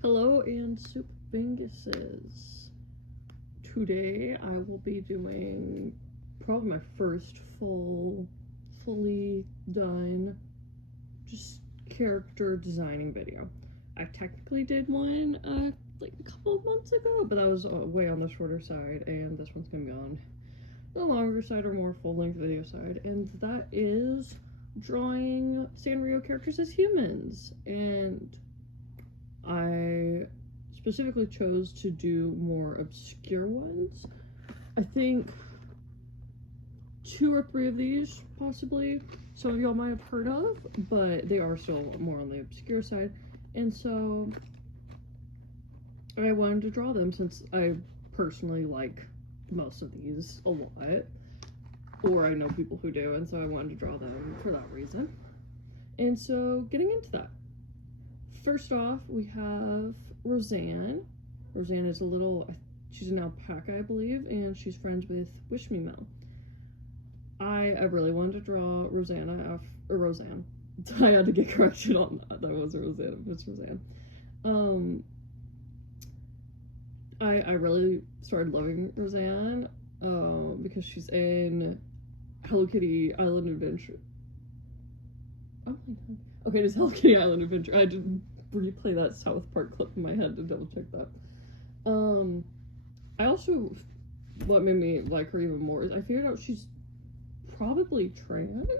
Hello and Soup Binguses. Today I will be doing probably my first fully done, just character designing video. I technically did one like a couple of months ago, but that was way on the shorter side, and this one's gonna be on the longer side or more full-length video side, and that is drawing Sanrio characters as humans. And I specifically chose to do more obscure ones. I think 2 or 3 of these, possibly, some of y'all might have heard of, but they are still more on the obscure side. And so I wanted to draw them since I personally like most of these a lot, or I know people who do, and so I wanted to draw them for that reason. And so getting into that. First off, we have Roseanne. Roseanne is she's an alpaca, I believe, and she's friends with Wish Me Mel. I really wanted to draw Roseanne. I had to get correction on that. That wasn't Roseanne, it was Roseanne. I really started loving Roseanne because she's in Hello Kitty Island Adventure. Oh my god. Okay, it is Hello Kitty Island Adventure. I didn't replay that South Park clip in my head to double check that. I also, what made me like her even more is I figured out she's probably trans,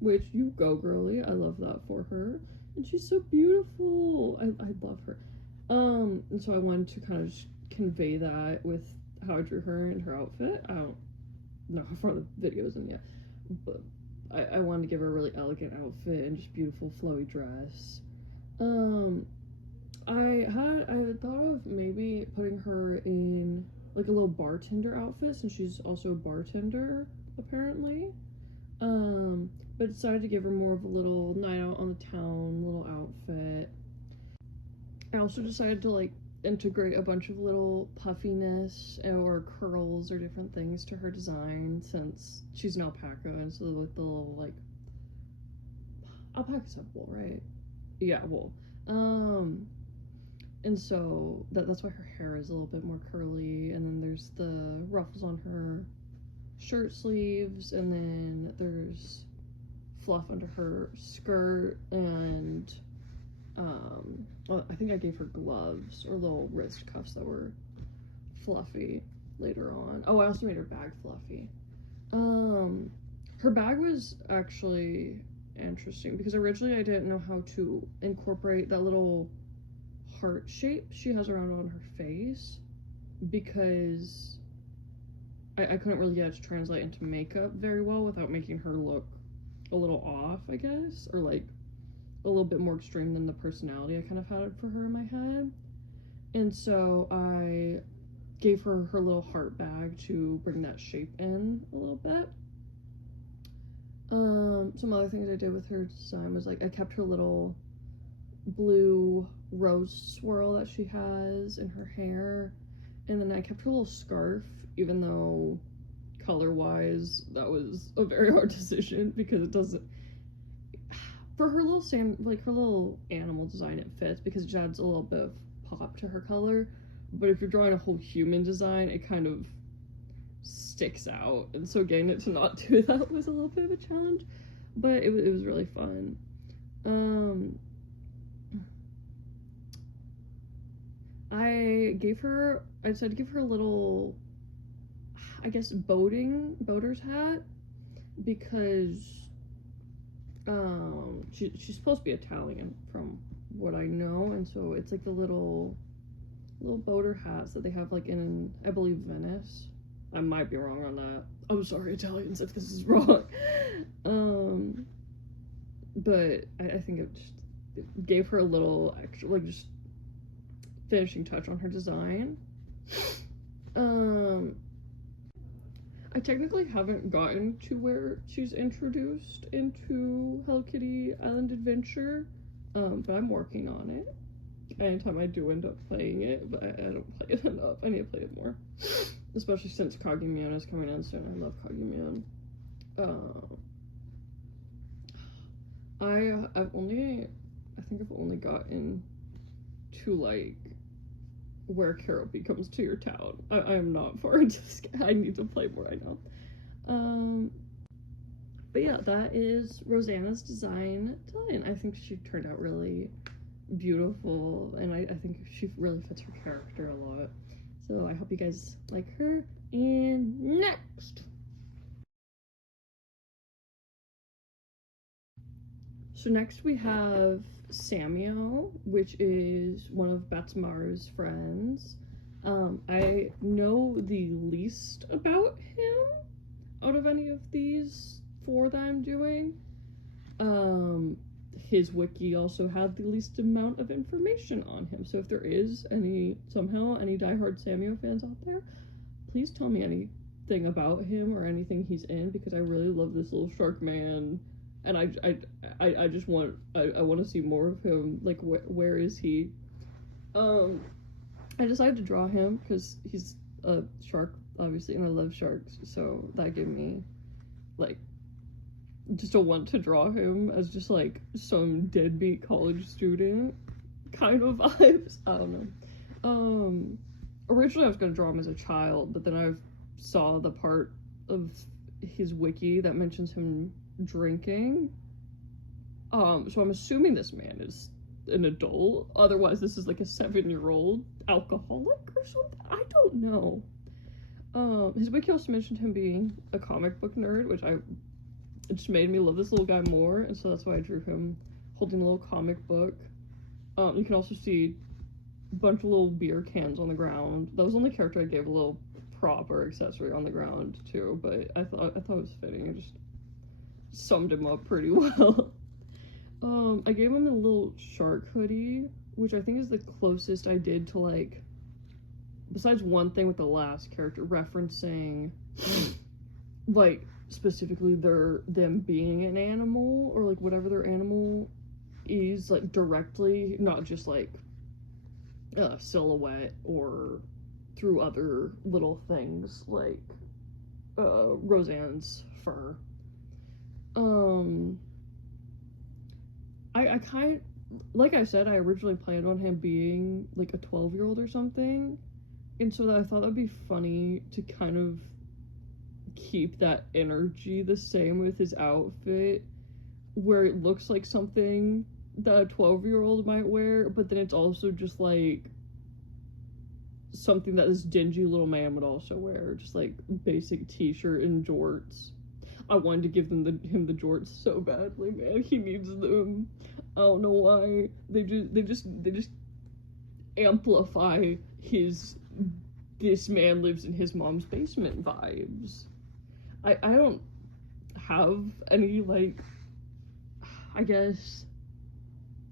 which you go girly. I love that for her. And she's so beautiful. I love her. And so I wanted to kind of just convey that with how I drew her and her outfit. I don't know how far the video's in yet, but I wanted to give her a really elegant outfit and just beautiful flowy dress. I had thought of maybe putting her in like a little bartender outfit since she's also a bartender apparently. But decided to give her more of a little night out on the town little outfit. I also decided to like integrate a bunch of little puffiness or curls or different things to her design since she's an alpaca, and so like the little like alpacas have wool, right? Yeah, wool. And so that's why her hair is a little bit more curly, and then there's the ruffles on her shirt sleeves, and then there's fluff under her skirt, and I think I gave her gloves or little wrist cuffs that were fluffy later on. Oh, I also made her bag fluffy. Her bag was actually interesting because originally I didn't know how to incorporate that little heart shape she has around on her face because I couldn't really get it to translate into makeup very well without making her look a little off, I guess, or like a little bit more extreme than the personality I kind of had for her in my head. And so I gave her her little heart bag to bring that shape in a little bit. Some other things I did with her design was like I kept her little blue rose swirl that she has in her hair, and then I kept her little scarf, even though color-wise that was a very hard decision because it doesn't, for her little her little animal design, it fits because it adds a little bit of pop to her color, but if you're drawing a whole human design it kind of sticks out, and so getting it to not do that was a little bit of a challenge, but it was really fun. I decided to give her a little, I guess, boater's hat because she's supposed to be Italian from what I know, and so it's like the little boater hats that they have like in, I believe, Venice. I might be wrong on that. I'm sorry, Italians, if this is wrong. But I think it gave her a little extra, like, just finishing touch on her design. I technically haven't gotten to where she's introduced into Hello Kitty Island Adventure, but I'm working on it. Anytime I do end up playing it, but I don't play it enough. I need to play it more. Especially since Kagimune is coming in soon. I love Kagimune. I think I've only gotten to like where karaoke comes to your town. I am not far into this game. I need to play more right now. But yeah, that is Rosanna's design done. I think she turned out really beautiful, and I think she really fits her character a lot. So I hope you guys like her. And next! So next we have Sanrio, which is one of Betsmaru's friends. I know the least about him out of any of these four that I'm doing. His wiki also had the least amount of information on him. So if there is any diehard Sanrio fans out there, please tell me anything about him or anything he's in, because I really love this little shark man, and I just want to see more of him. Like, where is he? I decided to draw him because he's a shark, obviously, and I love sharks, so that gave me like just a want to draw him as just like some deadbeat college student kind of vibes. I don't know. Originally I was gonna draw him as a child, but then I saw the part of his wiki that mentions him drinking. So I'm assuming this man is an adult. Otherwise, this is like a 7-year-old alcoholic or something. I don't know. His wiki also mentioned him being a comic book nerd, which it just made me love this little guy more, and so that's why I drew him holding a little comic book. You can also see a bunch of little beer cans on the ground. That was the only character I gave a little prop or accessory on the ground too, but I thought it was fitting. It just summed him up pretty well. I gave him a little shark hoodie, which I think is the closest I did to, like, besides one thing with the last character referencing like specifically them being an animal, or like whatever their animal is, like directly, not just like a silhouette or through other little things like Roseanne's fur. I kind, like I said, I originally planned on him being like a 12-year-old or something, and so I thought that'd be funny to kind of keep that energy the same with his outfit, where it looks like something that a 12-year-old might wear, but then it's also just like something that this dingy little man would also wear, just like basic t-shirt and jorts. I wanted to give him the jorts so badly, man. He needs them. I don't know why. They just amplify his "this man lives in his mom's basement" vibes. I don't have any, like, I guess,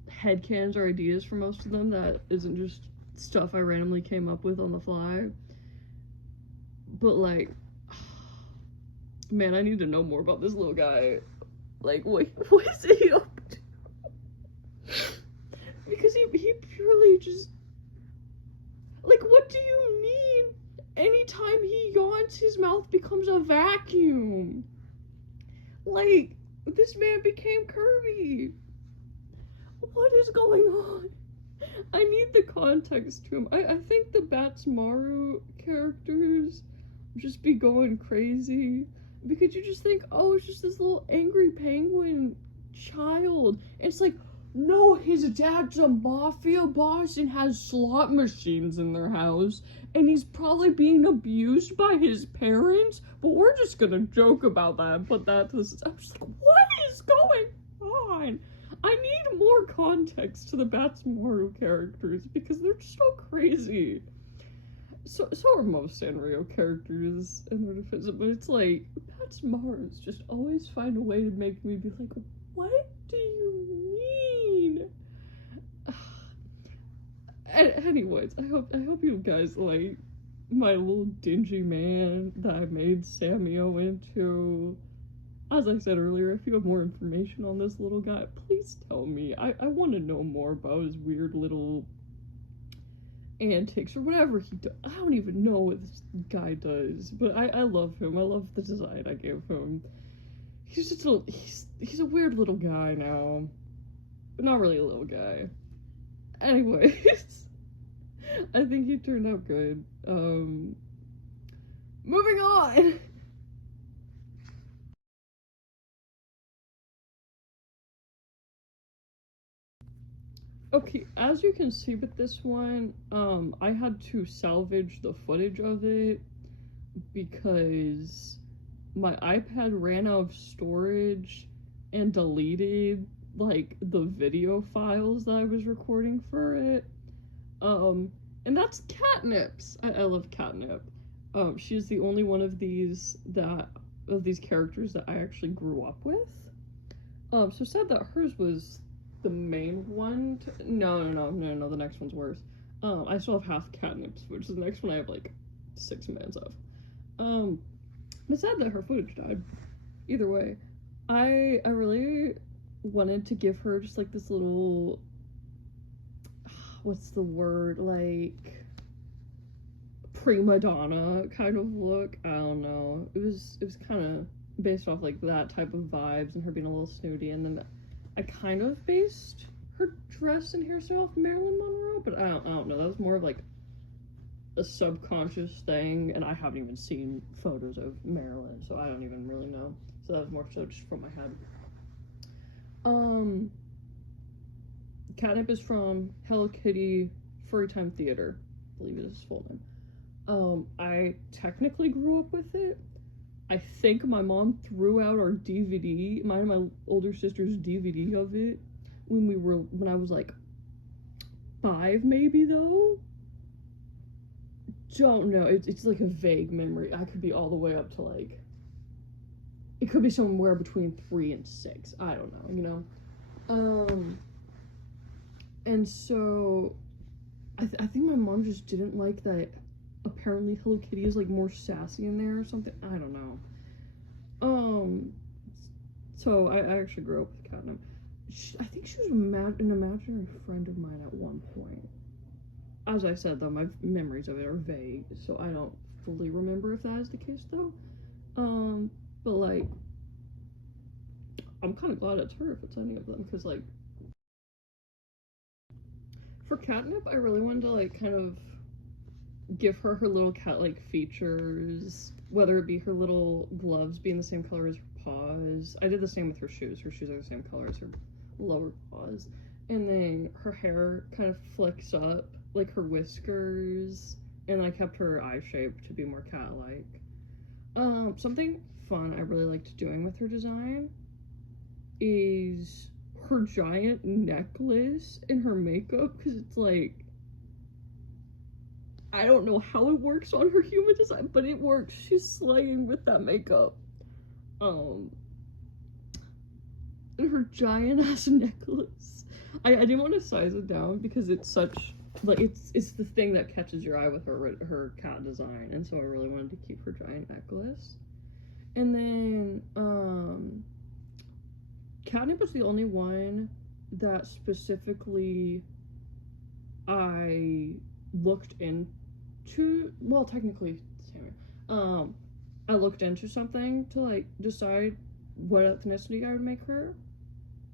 headcanons or ideas for most of them that isn't just stuff I randomly came up with on the fly. But, like, man, I need to know more about this little guy. Like, what is he up to? Because he purely just, like, what do you mean? Anytime he yawns, his mouth becomes a vacuum. Like, this man became Kirby. What is going on? I need the context to him. I think the Betsmaru characters just be going crazy, because you just think, oh, it's just this little angry penguin child. It's like, no, his dad's a mafia boss and has slot machines in their house, and he's probably being abused by his parents, but we're just gonna joke about that and put that to the side. I'm just like, what is going on? I need more context to the Betsmaru characters, because they're just so crazy. So are most Sanrio characters in their defense, but it's like, Betsmaru's just always find a way to make me be like, what do you mean? Anyways, I hope you guys like my little dingy man that I made Sanrio into. As I said earlier, if you have more information on this little guy, please tell me. I want to know more about his weird little antics or whatever he does. I don't even know what this guy does, but I love him. I love the design I gave him. He's just he's a weird little guy now, but not really a little guy. Anyways, I think he turned out good. Moving on. Okay, as you can see with this one, I had to salvage the footage of it because my iPad ran out of storage and deleted like the video files that I was recording for it. And that's Catnip's. I love Catnip. She's the only one of these characters that I actually grew up with. So sad that hers was the main one. No, the next one's worse. I still have half Catnip's, which is the next one I have like 6 minutes of. It's sad that her footage died. Either way, I really wanted to give her just like this little, what's the word, like prima donna kind of look. I don't know. It was kind of based off like that type of vibes and her being a little snooty, and then I kind of based her dress and hairstyle off Marilyn Monroe, but I don't know. That was more of like a subconscious thing, and I haven't even seen photos of Marilyn, so I don't even really know. So that was more so just from my head. Catnip is from Hello Kitty Furrytime Theater, I believe it is his full name. I technically grew up with it. I think my mom threw out our DVD, mine and my older sister's DVD of it, when I was like 5 maybe though. Don't know. It's like a vague memory. I could be all the way up to like, it could be somewhere between 3 and 6. I don't know, you know? And so I think my mom just didn't like that apparently Hello Kitty is like more sassy in there or something. I don't know. So I actually grew up with Catnip. I think she was an imaginary friend of mine at one point. As I said though, my memories of it are vague, so I don't fully remember if that is the case though. But like, I'm kind of glad it's her if it's any of them, because like, for Catnip, I really wanted to like kind of give her little cat-like features, whether it be her little gloves being the same color as her paws. I did the same with her shoes. Her shoes are the same color as her lower paws. And then her hair kind of flicks up, like her whiskers, and I kept her eye shape to be more cat-like. Something fun I really liked doing with her design is her giant necklace and her makeup, because it's like, I don't know how it works on her human design, but it works. She's slaying with that makeup. And her giant ass necklace. I didn't want to size it down because it's such, like, it's the thing that catches your eye with her cat design, and so I really wanted to keep her giant necklace. And then Catnip was the only one that specifically I looked into, well, technically, I looked into something to like decide what ethnicity I would make her,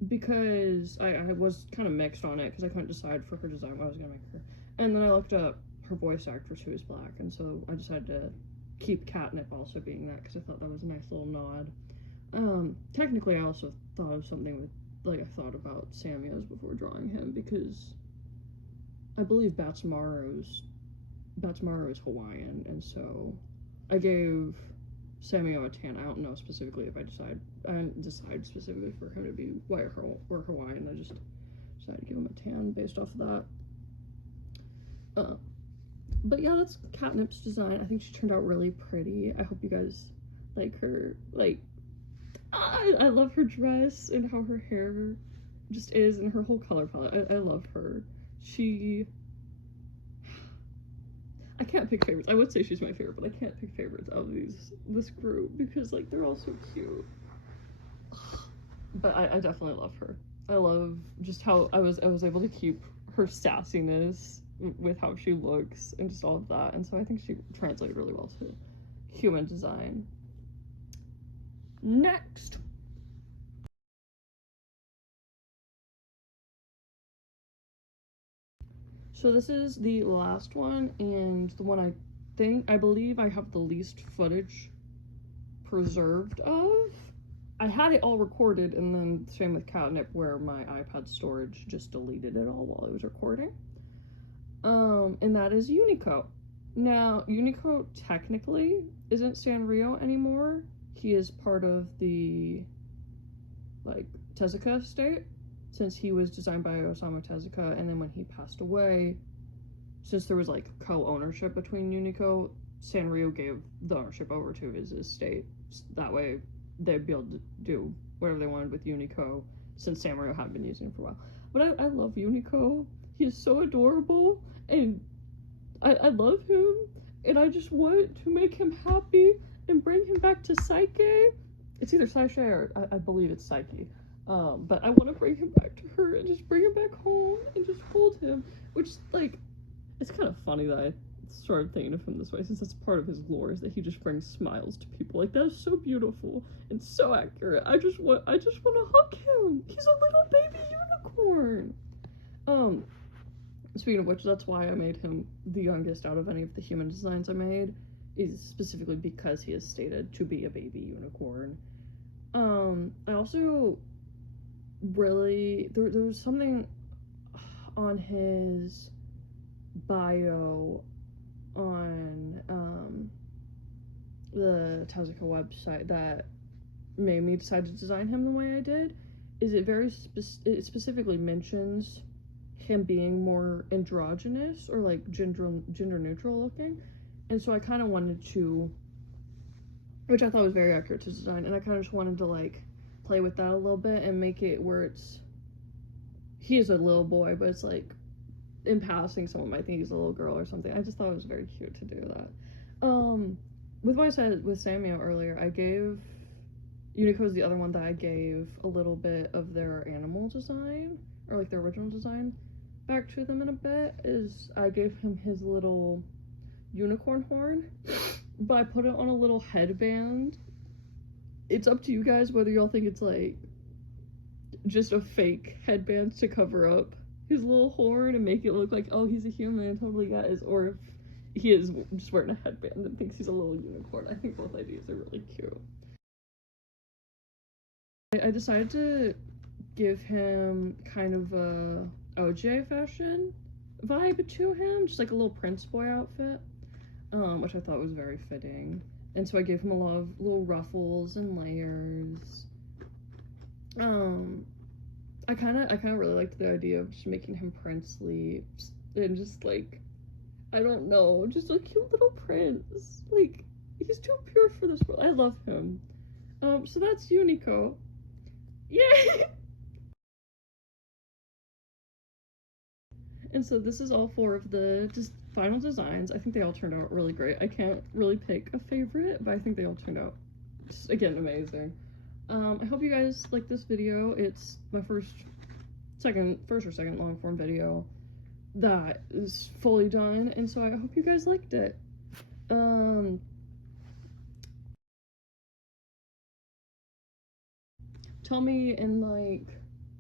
because I was kind of mixed on it because I couldn't decide for her design what I was gonna make her. And then I looked up her voice actress who is black, and so I decided to keep Catnip also being that because I thought that was a nice little nod. Technically I also thought of something with, like, I thought about Sammy's before drawing him, because I believe Batsmaru is Hawaiian, and so I gave Samio a tan. I don't know specifically if I didn't decide specifically for him to be white or Hawaiian. I just decided to give him a tan based off of that. But yeah, that's Catnip's design. I think she turned out really pretty. I hope you guys like her. Like, I love her dress and how her hair just is, and her whole color palette. I love her. I can't pick favorites. I would say she's my favorite, but I can't pick favorites out of this group because like they're all so cute. But I definitely love her. I love just how I was able to keep her sassiness with how she looks and just all of that, and so I think she translated really well to human design. Next. So this is the last one, and the one I believe I have the least footage preserved of. I had it all recorded, and then same with Catnip, where my iPad storage just deleted it all while I was recording. And that is Unico. Now, Unico technically isn't Sanrio anymore. He is part of the, like, Tezuka estate, since he was designed by Osamu Tezuka, and then when he passed away, since there was, like, co-ownership between Unico, Sanrio gave the ownership over to his estate. That way, they'd be able to do whatever they wanted with Unico, since Sanrio had been using it for a while. But I love Unico. He is so adorable, and I love him, and I just want to make him happy and bring him back to Psyche. It's either Psyche or I believe it's Psyche. But I want to bring him back to her and just bring him back home and just hold him, which, like, it's kind of funny that I started thinking of him this way, since that's part of his lore, is that he just brings smiles to people. Like, that is so beautiful and so accurate. I just want to hug him. He's a little baby unicorn. Speaking of which, that's why I made him the youngest out of any of the human designs I made, is specifically because he is stated to be a baby unicorn. I also really, there was something on his bio on the Tezuka website that made me decide to design him the way I did. Is it it specifically mentions him being more androgynous, or like gender neutral looking, and so I kind of wanted to, which I thought was very accurate to design, and I kind of just wanted to like play with that a little bit and make it where he is a little boy, but it's like in passing someone might think he's a little girl or something. I just thought it was very cute to do that. With what I said with Sanrio earlier, I gave Unico's the other one that I gave a little bit of their animal design, or like their original design, back to them in a bit. Is I gave him his little unicorn horn, but I put it on a little headband. It's up to you guys whether y'all think it's like just a fake headband to cover up his little horn and make it look like, oh, he's a human, totally guys, or if he is just wearing a headband and thinks he's a little unicorn. I think both ideas are really cute. I decided to give him kind of a OJ fashion vibe to him, just like a little Prince Boy outfit, which I thought was very fitting. And so I gave him a lot of little ruffles and layers. I kind of really liked the idea of just making him princely and just like, I don't know, just a cute little prince. Like, he's too pure for this world. I love him. So that's Unico. Yay! And so this is all 4 of the just final designs. I think they all turned out really great. I can't really pick a favorite, but I think they all turned out, just, again, amazing. I hope you guys like this video. It's my first or second long form video that is fully done, and so I hope you guys liked it. Tell me in like,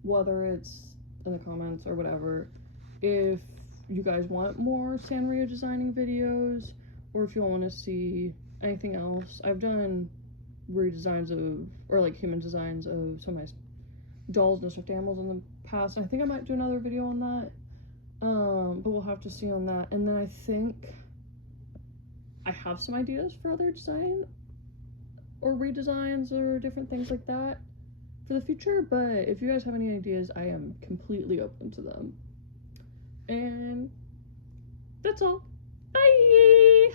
whether it's in the comments or whatever, if you guys want more Sanrio designing videos, or if you want to see anything else. I've done redesigns of, or like human designs of some of my dolls and stuffed animals in the past. I think I might do another video on that, but we'll have to see on that. And then I think I have some ideas for other design or redesigns or different things like that for the future, but if you guys have any ideas, I am completely open to them. And that's all. Bye!